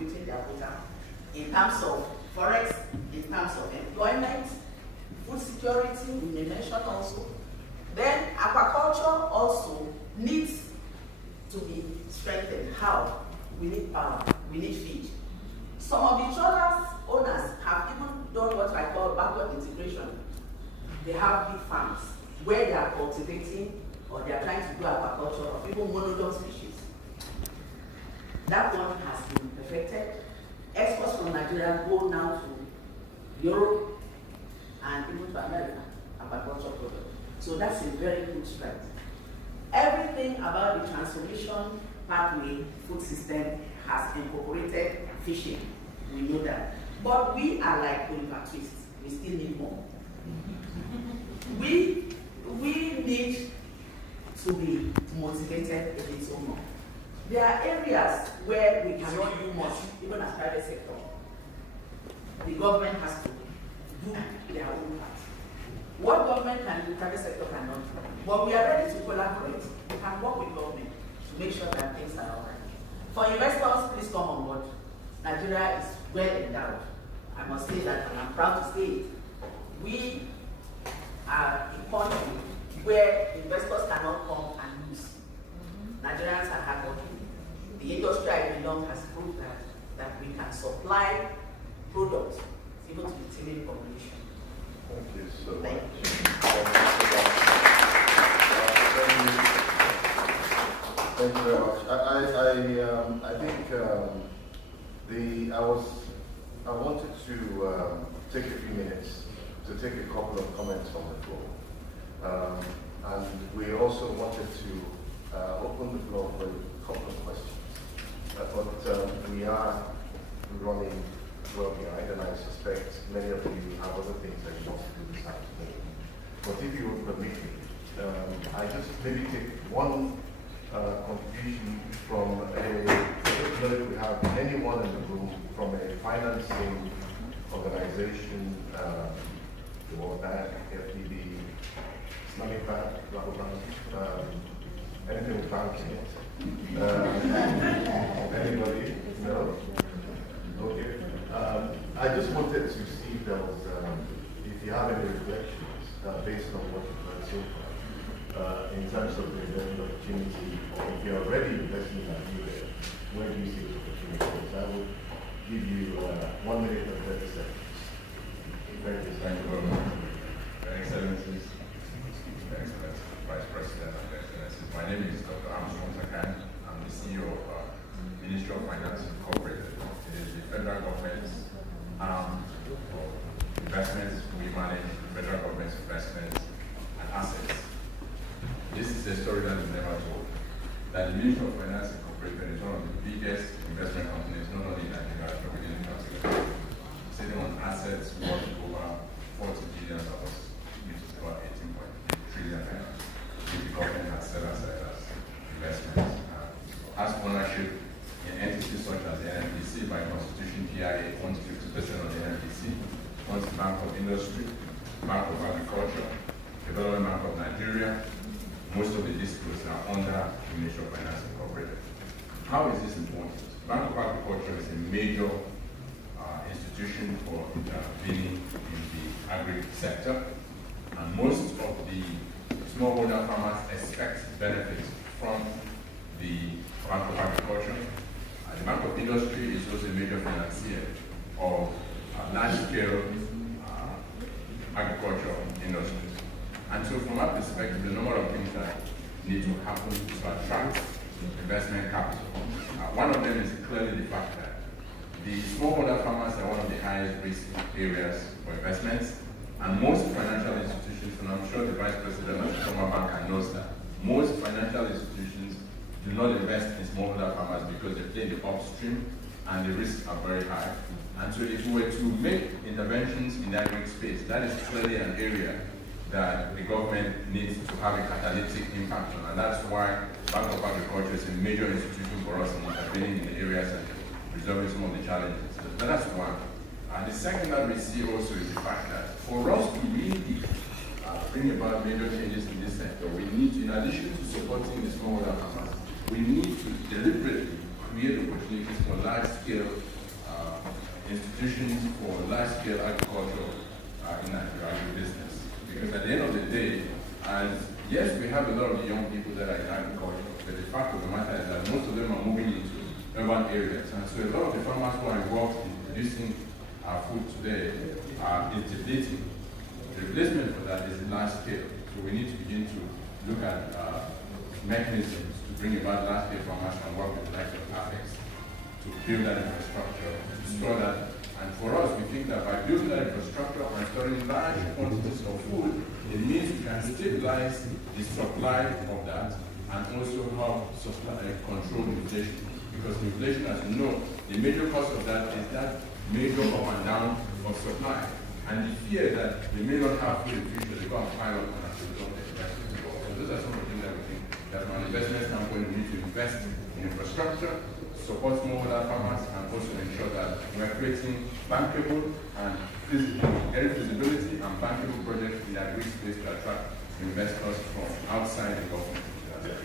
contributing their quota in terms of forex, in terms of employment, food security, we may mention also. Then aquaculture also needs to be strengthened. How? We need power, we need feed. Some of the trawlers owners have even done what I call backward integration. They have big farms where they are cultivating or they are trying to do aquaculture of even monodon species. That one has been perfected. Exports from Nigeria go now to Europe and even to America, aquaculture products. So that's a very good strength. Everything about the transformation pathway food system has incorporated fishing. We know that. But we are like Oliver Twist. We still need more. We need to be motivated a little more. There are areas where we cannot do much, even as private sector. The government has to do their own part. What government can do, private sector cannot do. But we are ready to collaborate. We can work with government to make sure that things are all right. For investors, please come on board. Nigeria is well endowed. I must say that, and I'm proud to say it. We are a country where investors cannot come and lose. Nigerians are hardworking. The industry I belong has proved that we can supply products even to the teeming population. Thank you so much. Thank you. Thank you very much. I think I wanted to take a few minutes to take a couple of comments on the floor, and we also wanted to open the floor for a couple of questions. But we are running well behind, and I suspect many of you have other things that you want to do this afternoon. But if you would permit me, I just maybe take one contribution from particularly if we have anyone in the room from a financing organization, the World Bank, FDB, Islamic Bank, Rabobank, anything with banking. Anybody? No? Okay. I just wanted to see if there was, if you have any reflections based on what you've learned so far in terms of the investment opportunity, or if you're already investing in Nigeria, where do you see the opportunities? I would give you 1 minute and 30 seconds. Thank you. Thank you very much. Your Excellencies, Your Excellency, Vice President, and Your Excellencies. My name is Dr. Armstrong Sakan. I'm the CEO of Ministry of Finance Incorporated. It is the federal government's arm for investments. We manage federal government's investments and assets. This is a story that is never told. That the Ministry of Finance Incorporated is one of the biggest investment companies, not only in Nigeria, but within the country. Sitting on assets worth over $40 billion, which is about 18.8 trillion naira, which the government has set aside as investments. Has ownership in entities such as the NNPC by Constitution PIA, owns 50% of the NNPC, owns the Bank of Industry, Bank of Agriculture, Development Bank of Nigeria. Most of the districts are under the Ministry of Finance Incorporated. How is this important? Bank of Agriculture is a major institution for intervening in the agri sector, and most of the smallholder farmers expect benefits from the Bank of Agriculture. The Bank of Industry is also a major financier of large-scale agricultural industries. And so from our perspective, the number of things that need to happen to attract investment capital. One of them is clearly the fact that the smallholder farmers are one of the highest risk areas for investments, and most financial institutions, and I'm sure the Vice President of the former banker knows that, most financial institutions do not invest in smallholder farmers because they play the upstream and the risks are very high. And so if we were to make interventions in the agri space, that is clearly an area that the government needs to have a catalytic impact on. And that's why Bank of Agriculture is a major institution for us in intervening in the areas and resolving some of the challenges. So that's one. And the second that we see also is the fact that for us to really bring about major changes in this sector, we need to, in addition to supporting the smallholder farmers, we need to deliberately create opportunities for large-scale institutions for large-scale agriculture in Nigeria, agribusiness. Because at the end of the day, as yes, we have a lot of young people that are in agriculture, but the fact of the matter is that most of them are moving into urban areas. And so a lot of the farmers who are involved in producing our food today are depleting. The replacement for that is large scale. So we need to begin to look at mechanisms to bring about large scale farmers and work with the likes of APEX to build that infrastructure, to store that. And for us, we think that by building that infrastructure and storing large quantities of food, it means we can stabilize the supply of that and also help control inflation. Because inflation, as you know, the major cause of that is that major up and down of supply. And the fear that they may not have food in the future, they go and pile up and as a result they invest in the world. So those are some of the things that we think that from an investment standpoint we need to invest in infrastructure, support smallholder farmers, and also ensure that we're creating bankable and feasibility and bankable projects in that risk space to attract investors from outside the government.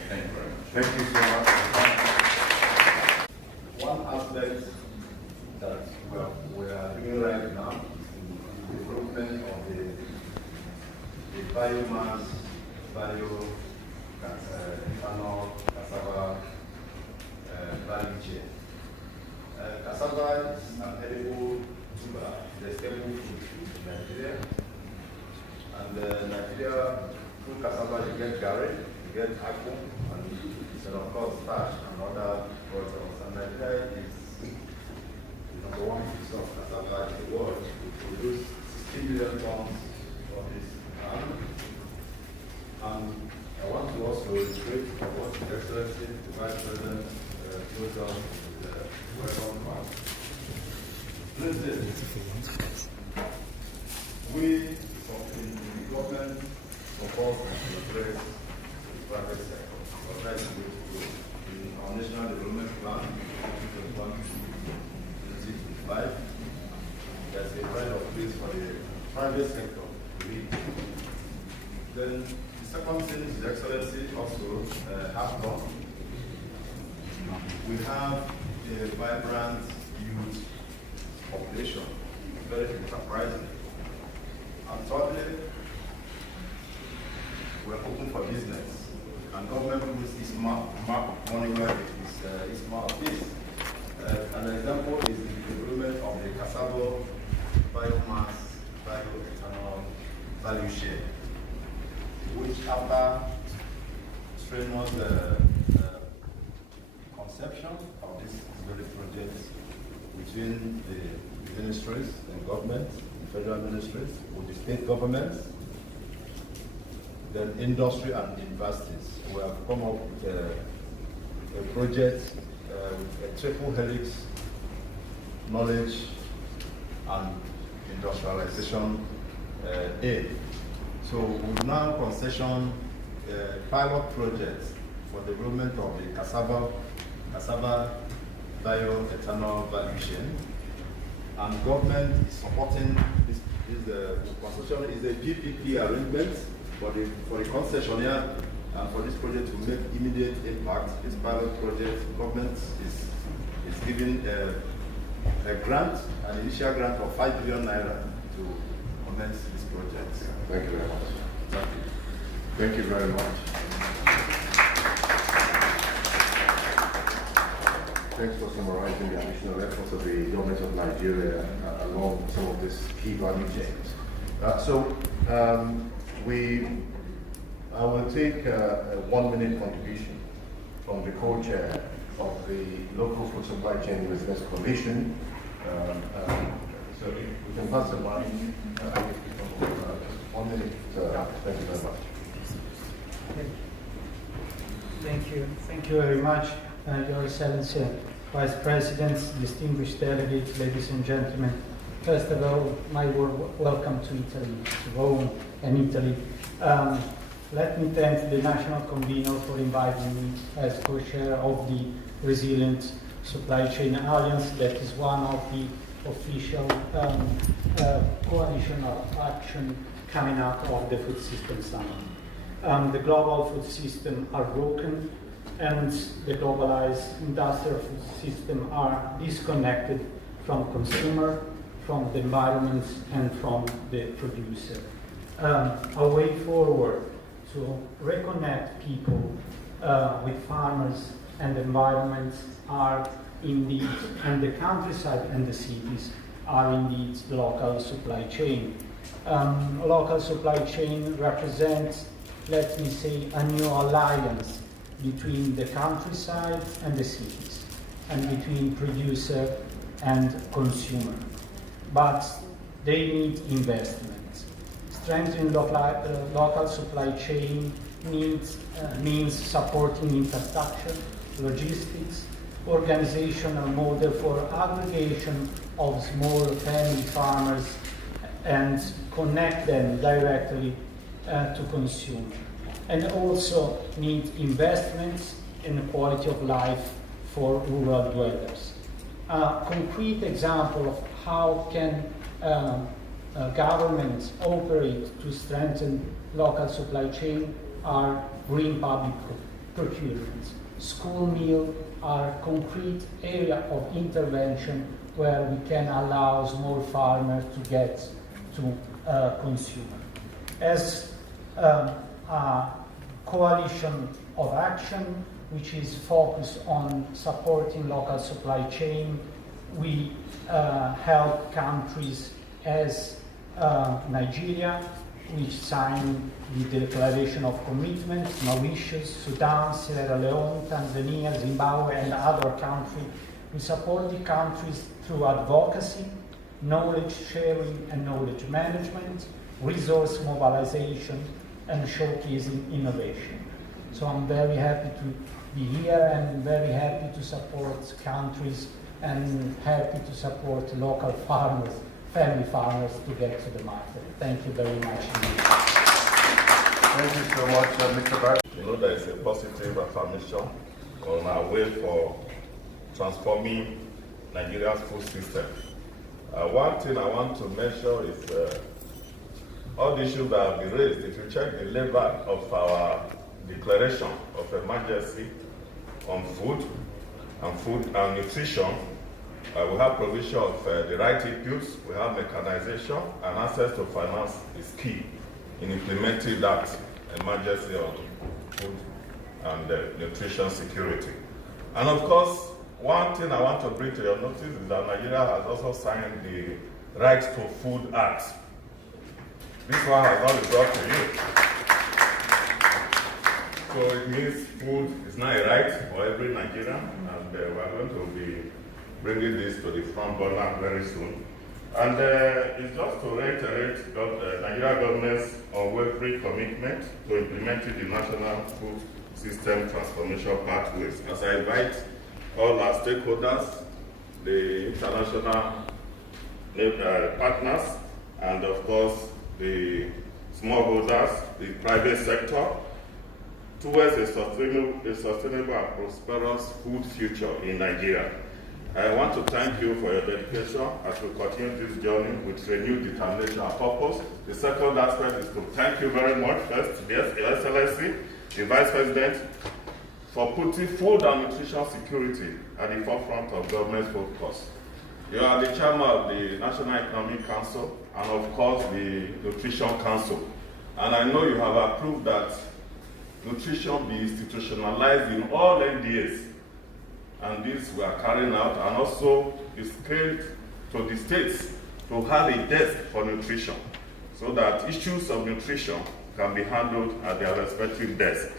Thank you very much. Thank you so much. One aspect that we are doing right now is the development of the biomass, ethanol, cassava value chain. Cassava is an edible tuber, the staple food in Nigeria. And Nigeria, through cassava, you get garri, you get akpu, and of course starch and other products. And Nigeria is the number one producer of cassava in the world. We produce 60 million tons of this annum. And I want to also reiterate what His Excellency, the Vice President, goes on with the welcome part. President, we in the government support and address the private sector. That is in our National Development Plan, 2021-2025, there's a right of place for the private sector to lead. Then the second thing His Excellency also have done. We have a vibrant youth population, very enterprising. And thirdly, we're open for business. And government puts its mark of money where its mouth is. An example is the development of the cassava biomass, bioethanol value chain, which after strenuous conception of this very project between the ministries and government, the federal ministries, with the state governments, then industry and universities. We have come up with a project with a triple helix knowledge and industrialization aim. So we've now concession pilot projects for the development of the cassava bioethanol value chain, and government is supporting this. Concession is a PPP arrangement for the concessionaire and for this project to make immediate impact. This pilot project, government is giving a grant, an initial grant of 5 billion naira to commence this project. Thank you very much. Thank you. Thank you very much. Thanks for summarizing the additional efforts of the government of Nigeria along some of these key value chains. I will take a 1-minute contribution from the co-chair of the Local Food Supply Chain Business Coalition. So if we can pass the mic. 1 minute. Thank you very much. Thank you very much, Your Excellency, Vice Presidents, distinguished delegates, ladies and gentlemen. First of all, my welcome to Italy, to Rome and Italy. Let me thank the National Convener for inviting me as co-chair of the Resilient Supply Chain Alliance, that is one of the official coalition of action coming out of the Food System Summit. The global food systems are broken, and the globalized industrial food system are disconnected from consumer, from the environment and from the producer. A way forward to reconnect people with farmers and the environment are indeed, and the countryside and the cities are indeed local supply chain. Local supply chain represents, let me say, a new alliance between the countryside and the cities, and between producer and consumer. But they need investment. Strengthening local supply chain means supporting infrastructure, logistics, organizational model for aggregation of small family farmers and connect them directly to consumer. And also need investments in quality of life for rural dwellers. A concrete example of how can governments operate to strengthen local supply chain are green public procurements. School meals are a concrete area of intervention where we can allow small farmers to get to consumer. As a coalition of action which is focused on supporting local supply chain, we help countries as Nigeria, which signed the Declaration of Commitment, Mauritius, Sudan, Sierra Leone, Tanzania, Zimbabwe, and other countries. We support the countries through advocacy, knowledge sharing and knowledge management, resource mobilization, and showcasing innovation. So I'm very happy to be here and very happy to support countries and happy to support local farmers, family farmers to get to the market. Thank you very much. Thank you so much, Mr. Bart. You know, there is a positive affirmation on our way for transforming Nigeria's food system. One thing I want to mention is all the issues that have been raised. If you check the label of our declaration of emergency on food and nutrition, we have provision of the right inputs, we have mechanization, and access to finance is key in implementing that emergency on food and nutrition security. And of course, one thing I want to bring to your notice is that Nigeria has also signed the Right to Food Act. This one has not been brought to you. So it means food is now a right for every Nigerian, and we are going to be bringing this to the front burner very soon. And it's just to reiterate Nigeria government's unwavering commitment to implementing the national food system transformation pathways. As I invite all our stakeholders, the international partners, and of course the smallholders, the private sector, towards a sustainable and prosperous food future in Nigeria. I want to thank you for your dedication as we continue this journey with renewed determination and purpose. The second aspect is to thank you very much, first, yes, Your Excellency, the Vice President, for putting food and nutrition security at the forefront of government's focus. You are the chairman of the National Economic Council and of course the Nutrition Council. And I know you have approved that nutrition be institutionalized in all NDAs. And this we are carrying out, and also is scaled to the states to have a desk for nutrition so that issues of nutrition can be handled at their respective desks.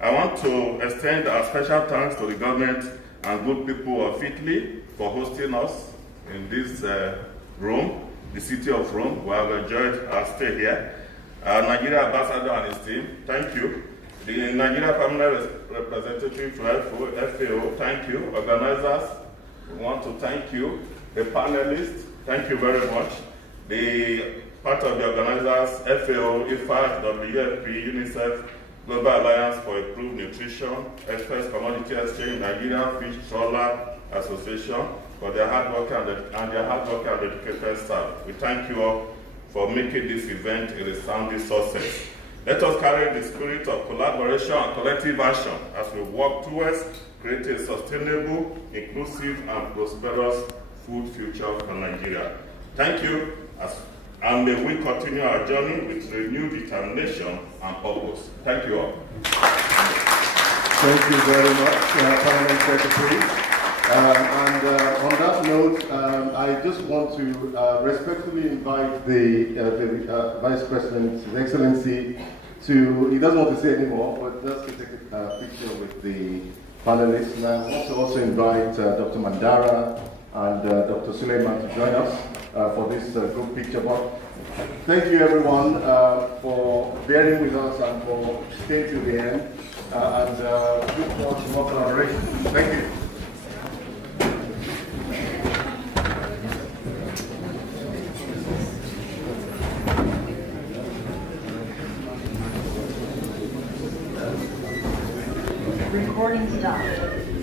I want to extend our special thanks to the government and good people of Italy for hosting us in this Rome, the city of Rome. We have enjoyed our stay here. Our Nigeria ambassador and his team, thank you. The Nigeria Permanent Representative to FAO, thank you. Organizers, we want to thank you. The panelists, thank you very much. The part of the organizers, FAO, IFAD, WFP, UNICEF, Global Alliance for Improved Nutrition, Express Commodity Exchange, Nigeria Fish Trawler Association, for their hard work and dedicated staff. We thank you all for making this event a resounding success. Let us carry the spirit of collaboration and collective action as we work towards creating a sustainable, inclusive, and prosperous food future for Nigeria. Thank you, and may we continue our journey with renewed determination and purpose. Thank you all. Thank you very much, Parliament Secretary. On that note, I just want to respectfully invite the Vice President, His Excellency, he doesn't want to say anymore, but just to take a picture with the panelists. And I want to also invite Dr. Mandara and Dr. Suleiman to join us for this group picture. But thank you everyone for bearing with us and for staying till the end. And look forward to more collaboration. Thank you. Recording stopped.